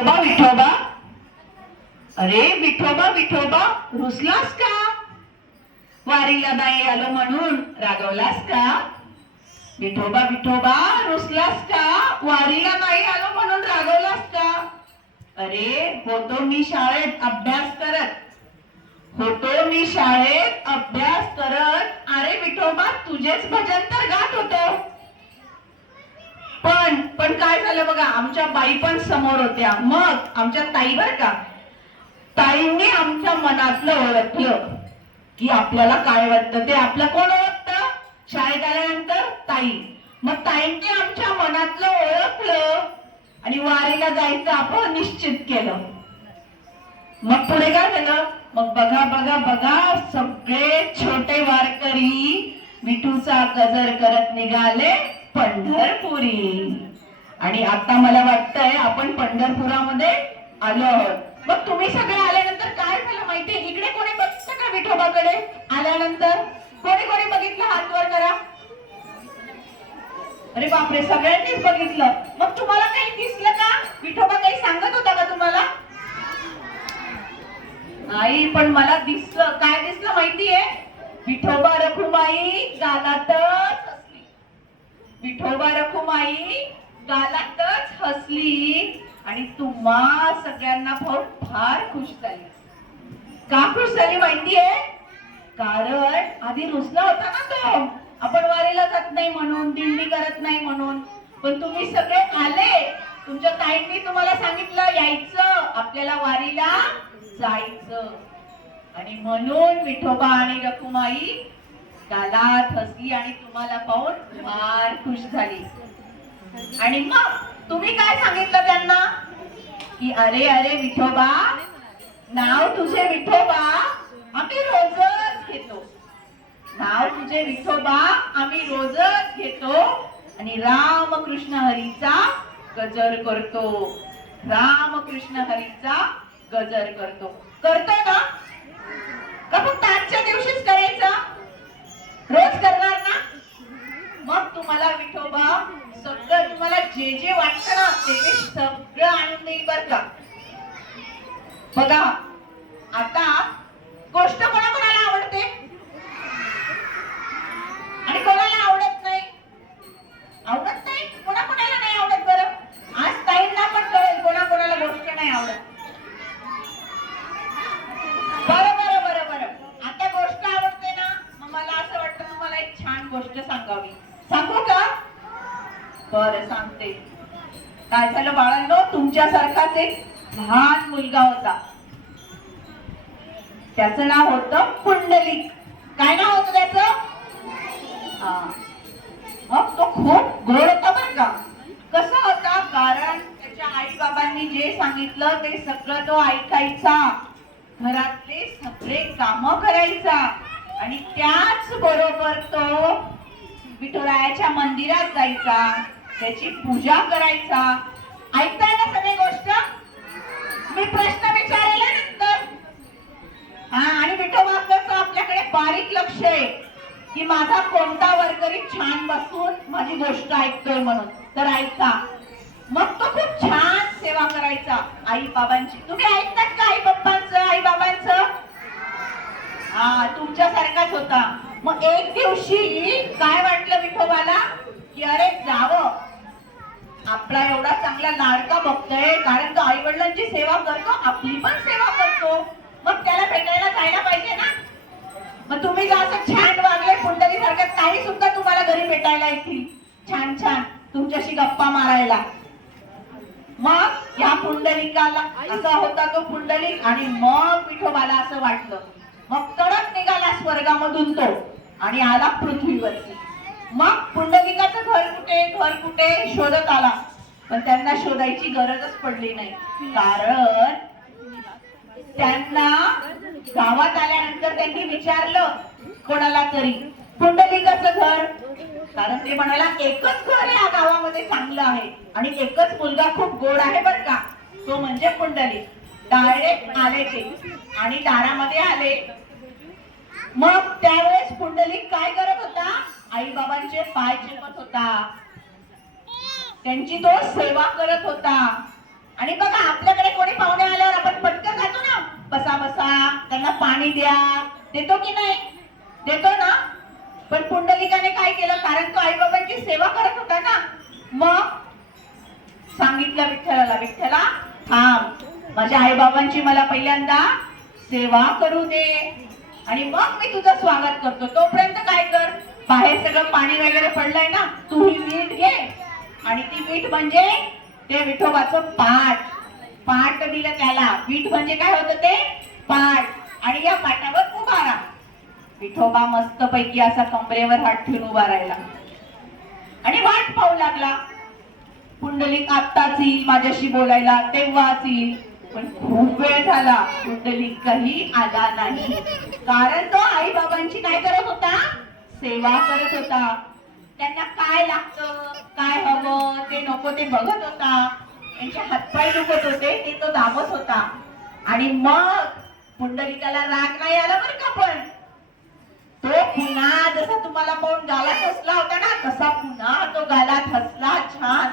विठोबा विठोबा, अरे विठोबा विठोबा, रुसलास का? वारीला नाही आलो म्हणून रागवलास का? विठोबा विठोबा, रुसलास का? वारीला नाही आलो म्हणून रागवलास का? अरे होतो मी शाळेत अभ्यास करत, होतो मी शाळेत अभ्यास करत, अरे विठोबा तुझेच भजन तर गात होतो. पण काय झालं बघा, आमच्या बाई पण समोर होत्या. मग आमच्या ताई बर का, ताईंनी आमच्या मनातलं ओळखलं की आपल्याला काय वाटतं ते. आपलं कोण ओळखतं शाळेत आल्यानंतर? ताई. मग ताईंनी आमच्या मनातलं ओळखलं आणि वारीला जायचं आपण निश्चित केलं. मग पुढे काय झालं? मग बघा बघा बघा, सगळे छोटे वारकरी विठूचा गजर करत निघाले पंढरपुरी. आणि आता मला वाटतंय आपण पंढरपुरामध्ये आलो आहोत. मग तुम्ही सगळे आल्यानंतर काय झालं माहितीये? इकडे कोणी बघितलं का विठोबाकडे आल्यानंतर? कोणी कोणी बघितलं? हात वर करा. अरे बापरे, सगळ्यांनीच बघितलं. मग तुम्हाला काही दिसलं का? विठोबा काही सांगत होता का तुम्हाला? नाही, पण मला दिसलं. काय दिसलं माहितीये? विठोबा रखुमाई गालातच हसली. विठोबा रखुमाई गालातच हसली आणि तुम्हा सगळ्यांना पाहून फार खुश झाली. का खुश झाली माहितीये? कारण आधी रुसला होता ना तो, आपण वारीला जात नाही म्हणून, दिंडी करत नाही म्हणून. पण तुम्ही सगळे आले, तुमच्या ताईंनी तुम्हाला सांगितलं यायचं, आपल्याला वारीला जायचं. आणि म्हणून विठोबा आणि रखुमाई गालात हसली आणि तुम्हाला पाहून फार खुश झाली. आणि मग तुम्ही काय सांगितलं त्यांना? की अरे अरे विठोबा, नाव तुझे विठोबा आम्ही रोजच घेतो, नाव तुझे विठोबा आम्ही रोजच घेतो आणि रामकृष्ण हरीचा गजर करतो, रामकृष्ण हरीचा गजर करतो. करतो ना? का फक्त आजच्या दिवशीच करायचं? रोज करणार ना? मग तुम्हाला विठोबा सगळं, तुम्हाला जे जे वाटतं ना ते सगळं आणून देईल बर का. बघा आता गोष्ट कोणाकोणाला आवडते आणि कोणाला आवडत नाही? आवडत नाही, कोणाकोणाला नाही आवडत बरं? आज ताईंना पण कळेल कोणाकोणाला गोष्ट नाही आवडत. बरं बरं बरं बरं, आता गोष्ट आवडते ना, मग मला असं वाटतं तुम्हाला एक छान गोष्ट सांगावी. सांगू का? बरं सांगते. काय झालं बाळांनो, तुमच्यासारखाच एक लहान मुलगा होता. त्याचं नाव होतं पुंडलिक. काय नाव होतं त्याचं? मग तो खूप गोड होता बर का. कसा होता? कारण त्याच्या आई बाबांनी जे सांगितलं ते सगळं तो ऐकायचा, घरातले सगळे काम करायचा आणि त्याच बरोबर तो विठुरायाच्या मंदिरात जायचा, त्याची पूजा करायचा. ऐकताय ना सगळी गोष्ट? मी प्रश्न विचारला नंतर. आणि विठोबाचं आपल्याकडे बारीक लक्ष आहे की माझा कोणता वारकरी छान बसून माझी गोष्ट ऐकतोय म्हणून. तर ऐका. मग तो खूप छान सेवा करायचा आई बाबांची. तुम्ही ऐकतात का आई बाबांचं? आई बाबांचं तुमच्यासारखाच होता. मग एक दिवशी काय वाटलं विठोबाला की अरे जावं, आपला एवढा चांगला लाडका बघतोय, कारण तो आई वडिलांची सेवा करतो, आपली पण सेवा करतो, मग त्याला भेटायला जायला पाहिजे ना. मग तुम्ही जर असं छान वागले पुंडली सारखं, काही सुद्धा तुम्हाला घरी भेटायला येतील छान छान तुमच्याशी गप्पा मारायला. मग या पुंडलिकाला असा होता तो पुंडलिक. आणि मग विठोबाला असं वाटलं, मग कडक निघाला स्वर्गामधून तो आणि आला पृथ्वीवरती. मग पुंडलिकाचं घर कुठे, घर कुठे शोधत आला, पण त्यांना शोधायची गरजच पडली नाही. कारण त्यांना गावात आल्यानंतर त्यांनी विचारलं कोणाला तरी पुंडलिकाचं घर, कारण ते म्हणाला एकच घर या गावामध्ये चांगलं आहे आणि एकच मुलगा खूप गोड आहे बर का, तो म्हणजे पुंडलिक. डायरेक्ट आले ते आणि दारामध्ये आले. मग त्यावेळेस पुंडलिक काय करत होता? आई बाबांचे पाय चेपत होता, त्यांची तो सेवा करत होता. आणि बघा आपल्या त्यांना पाणी द्या, देतो की नाही? देतो ना. पण पुंडलिकाने काय केलं? कारण तो आईबाबांची सेवा करत होता ना. मग सांगितलं विठ्ठलाला, विठ्ठला थांब, माझ्या आईबाबांची मला पहिल्यांदा सेवा करू दे आणि मग मी तुझं स्वागत करतो. तोपर्यंत काय कर, बाहेर सगळं पाणी वगैरे पडलंय ना, तू ही वीट घे आणि ती वीट म्हणजे ते विठोबाचं पाठ. पाठ दिलं त्याला. वीट म्हणजे काय होतं ते? पाठ. आणि या पाठावर उभा राहा. विठोबा मस्त पैकी असा कमरेवर हात ठेवून उभा राहिला आणि वाट पाहू लागला. पुंडलिक आत्ताच येईल माझ्याशी बोलायला, तेव्हाच येईल. पण खूप वेळ झाला, पुंडलिक काही आला नाही. कारण तो आई बाबांची काय करत होता? सेवा करत होता. त्यांना काय लागतं, काय हवं, ते नको ते बघत होता. त्यांचे हातपाय दुखत होते, ते तो दाबत होता. आणि मग पुंडलिकाला राग नाही आला बरं का, पण तो पुन्हा जसा तुम्हाला पाहून गालात हसला होता ना, तसा पुन्हा तो गालात हसला छान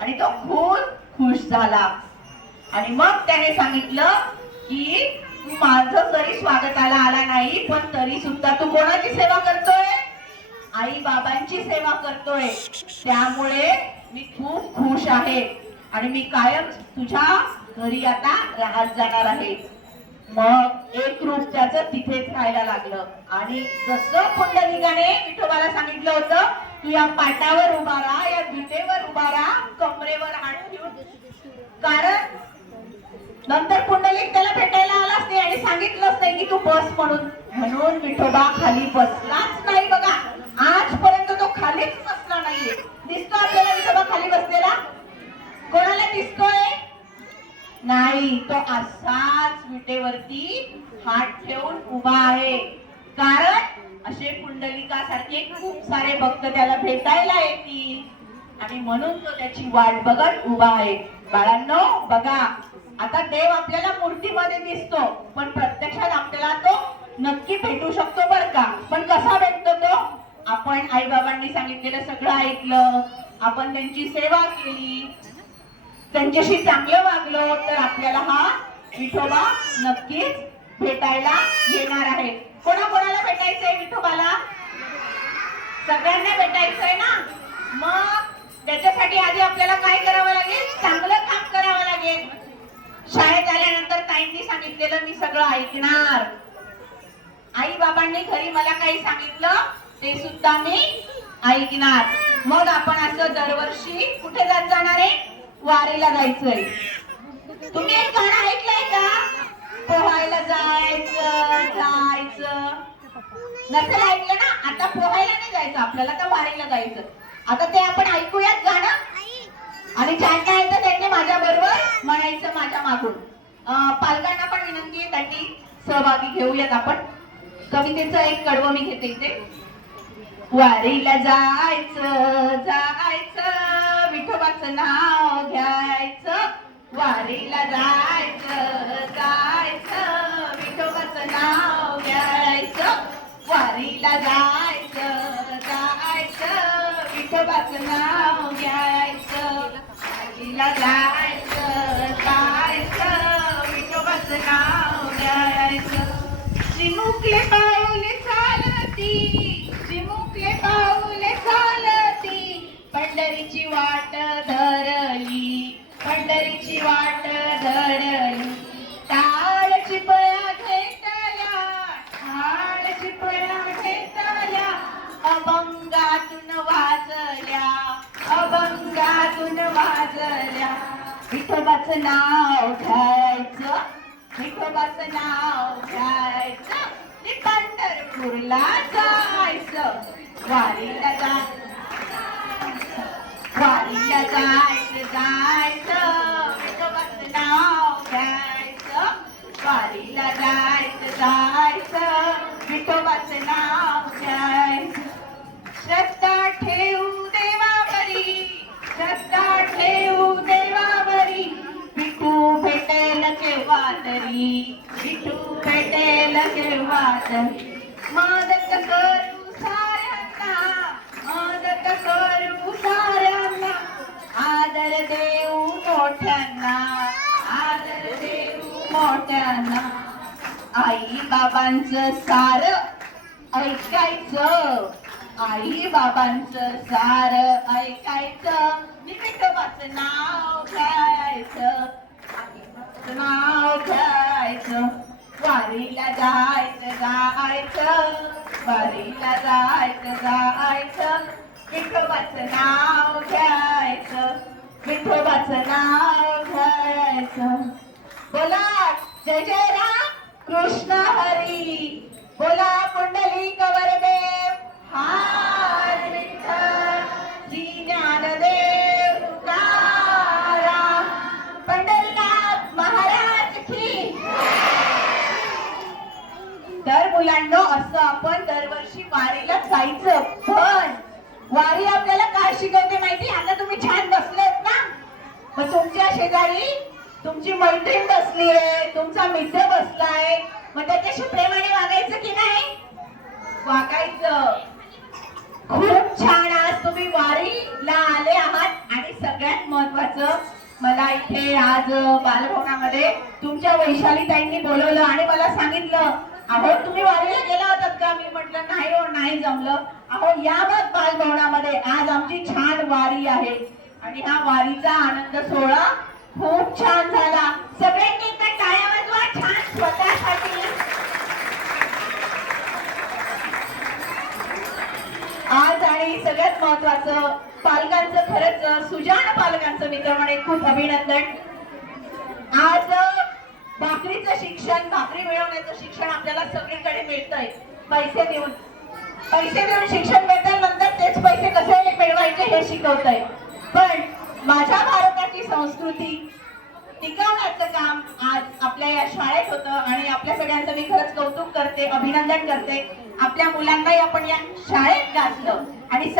आणि तो खूप खुश झाला. आणि मग त्याने सांगितलं की माझं जरी स्वागताला आला नाही, पण तरी सुद्धा तू कोणाची सेवा करतोय? आई बाबांची सेवा करतोय. त्यामुळे मी खूप खुश आहे आणि मी कायम तुझ्या घरी आता राहत जाणार आहे. मग एक रूप त्याचं तिथेच राहायला लागलं. आणि जसं पुंडलिकाने विठोबाला सांगितलं होतं, तू या पाटावर उभा राहा, या विटेवर उभा राहा, कमरेवर हात ठेवून. कारण नंतर पुंडलिक त्याला भेटायला आलाच नाही आणि सांगितलंच नाही की तू बस म्हणून. म्हणून विठोबा खाली बसलाच नाही. बघा, आजपर्यंत तो खालीच बसला नाहीये. दिसतो आपल्याला विठोबा खाली बसलेला? कोणाला दिसतोय? नाही. तो असाच विटेवरती हात ठेवून उभा आहे. कारण असे पुंडलिकासारखे खूप सारे भक्त त्याला भेटायला येतील आणि म्हणून तो त्याची वाट बघत उभा आहे. बाळांनो बघा, आता देव आपल्याला मूर्तीमध्ये दिसतो, पण प्रत्यक्षात आपल्याला तो नक्की भेटू शकतो बरं का. पण कसा भेटतो तो? आपण आई बाबांनी सांगितलेलं सगळं ऐकलं, आपण त्यांची सेवा केली, त्यांच्याशी चांगलं वागलो, तर आपल्याला हा विठोबा नक्कीच भेटायला येणार आहे. कोणाकोणाला भेटायचंय विठोबाला? सगळ्यांना भेटायचंय ना. मग त्याच्यासाठी आधी आपल्याला काय करावं लागेल? चांगलं काम करावं लागेल. शाळेत आल्यानंतर ताईंनी सांगितलेलं मी सगळं ऐकणार. आई बाबांनी घरी मला काही सांगितलं ते सुद्धा मी ऐकणार. मग आपण असं दरवर्षी कुठे जात जाणार आहे? वारीला जायचंय. तुम्ही एक गाणं ऐकलंय का? पोहायला जायचं जायचं. नसेल ऐकलं ना? आता पोहायला नाही जायचं आपल्याला, तर वारीला जायचं. आता ते आपण ऐकूयात गाणं आणि ज्यांना येतं त्यांनी माझ्या बरोबर म्हणायचं माझ्या मागून. पालकांना पण विनंती आहे, त्यांनी सहभागी घेऊयात आपण. कवितेचं एक कडवं मी घेते इथे. वारीला जायचं जायचं, विठोबाचं नाव घ्यायचं. वारीला जायचं जायचं, विठोबाचं नाव घ्यायचं. वारीला जायचं जायचं, विठोबाचं नाव घ्यायचं. वारीला जायचं जायचं, विठोबाचं नाव घ्यायचं. चिमुकले पाऊले चालती, चिमुकले पाऊले चालती, पंढरीची वाट धरली, पंढरीची वाट धरली. टाळ चिपळ्या घेतल्या, टाळ चिपळ्या घेतल्या, अभंगातून वाजल्या, अभंगातून वाजल्या. विठोबाचं नाव घ्यायचं, विठोबाचं नाव घ्यायचं. ते पंढरपूरला जायचं. वारीला जायचं, वारीला जायचं जायचं, विठोबाचं नाव घ्यायचं. वारीला जायचं जायचं, विठोबाचं नाव घ्यायचं. श्रद्धा ठेवू देवावरी, श्रद्धा ठेवू देवावरी, विठू भेटेल केव्हा तरी, विठू भेटेल केव्हा तरी. मदत करू साऱ्यांना, मदत करू साऱ्यांना, आदर देऊ मोठ्यांना, आदर देऊ मोठ्यांना. आई बाबांचं सार ऐकायचं, आई बाबांचं सार ऐकायचं, विठोबाचं नाव घ्यायचं, नाव घ्यायचं, वारीला जायचं जायचं, वारीला जायचं जायचं, विठोबाचं नाव घ्यायचं, विठोबाचं नाव घ्यायचं. बोला जय जय राम कृष्ण हरी, बोला पुंडलिक वरदेव हाय विठ्ठल, श्री ज्ञानदेव तुकाराम, पंढरीनाथ महाराज की. तर मुलांनो, असं आपण दरवर्षी वारीला जायचं. पण वारी आपल्याला काय शिकवते माहिती? आता तुम्ही छान बसलेत ना, मग तुमच्या शेजारी तुमची मैत्रीण बसली आहे, तुमचा मित्र बसलाय, मग त्याच्याशी प्रेमाने वागायचं की नाही? वागायचं. खूप छान, आज तुम्ही वारीला आले आहात. आणि सगळ्यात महत्वाचं, मला इथे आज बालभवनामध्ये तुमच्या वैशाली ताईंनी बोलवलं आणि मला सांगितलं, अहो तुम्ही वारीला गेला होतात का? मी म्हटलं नाही हो, नाही जमलं. अहो या बघ बालभवनामध्ये आज आमची छान वारी आहे आणि हा वारीचा आनंद सोहळा खूप छान झाला. सगळ्यांनी एकदा टाळ्या वाजवा छान स्वतःसाठी. आज आणि सगळ्यात महत्वाचं, पालकांचं खरंच सुजाण पालकांचं मी तर म्हणे खूप अभिनंदन. आज भाकरीचं शिक्षण, भाकरी मिळवण्याचं शिक्षण आपल्याला सगळीकडे मिळतंय. पैसे देऊन शिक्षण मिळतानंतर तेच पैसे कसे मिळवायचे हे शिकवतंय. पण माझ्या भारताची संस्कृती टिकवण्याचं काम आज आपल्या या शाळेत होतं आणि आपल्या सगळ्यांचं मी खरंच कौतुक करते, अभिनंदन करते. आपल्या मुलांनाही आपण या शाळेत घातलं आणि